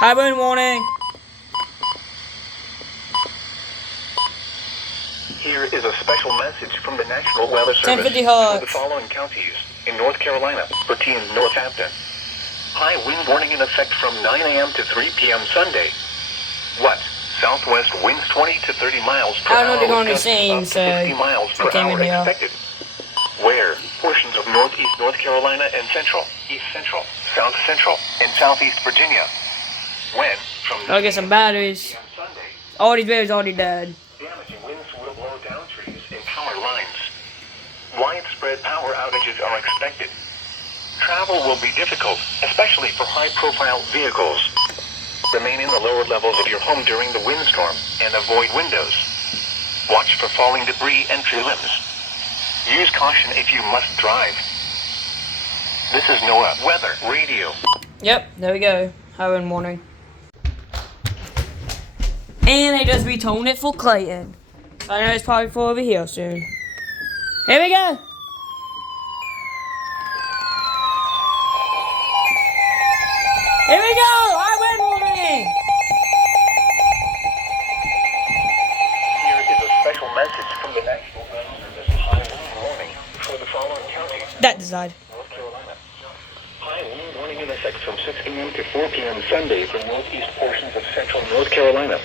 High wind warning. Here is a special message from the National Weather Service 1050 for hertz. the following counties in North Carolina, Bertie and Northampton. High wind warning in effect from 9 a.m. to 3 p.m. Sunday. What? Southwest winds 20 to 30 miles per I don't know hour. what they're going to be Gusts saying, up to so 60 miles per I came hour in here. expected. Where? Portions of northeast North Carolina and central, east central, south central, and southeast Virginia. When? From I'll get some batteries. Sunday. All these batteries already dead. Damaging winds will blow down trees and power lines. Widespread power outages are expected. Travel will be difficult, especially for high-profile vehicles. Remain in the lower levels of your home during the windstorm and avoid windows. Watch for falling debris and tree limbs. Use caution if you must drive. This is NOAA Weather Radio. Yep, there we go. High wind warning. And I just retoned it for Clayton. I know it's probably for over here soon. Here we go. Here we go! High wind warning! Here is a special message from the National Weather Service. High wind warning for the following counties. That side. North Carolina. High wind warning in effect from 6 a.m. to 4 p.m. Sunday for northeast portions of central North Carolina.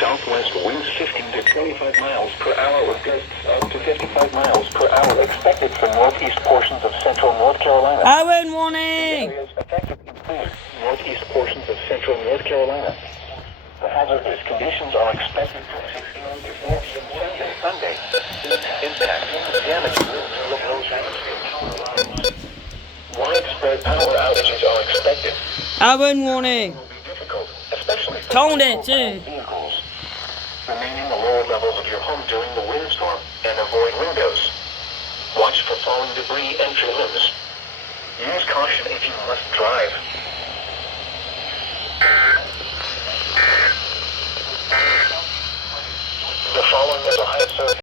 Southwest winds 15 to 25 miles per hour with gusts up to 55 miles per hour expected for northeast portions of central North Carolina. High wind warning! Areas affected include northeast portions of central North Carolina. The hazardous conditions are expected from 6 a.m. to 4 p.m. Sunday. Impact, damage, will blow atmosphere power lines. Widespread power outages are expected. High wind warning! Will be difficult, especially for Toned it high-profile too. vehicles. Remain in the lower levels of your home during the windstorm and avoid windows. Watch for falling debris and tree limbs. Use caution if you must drive.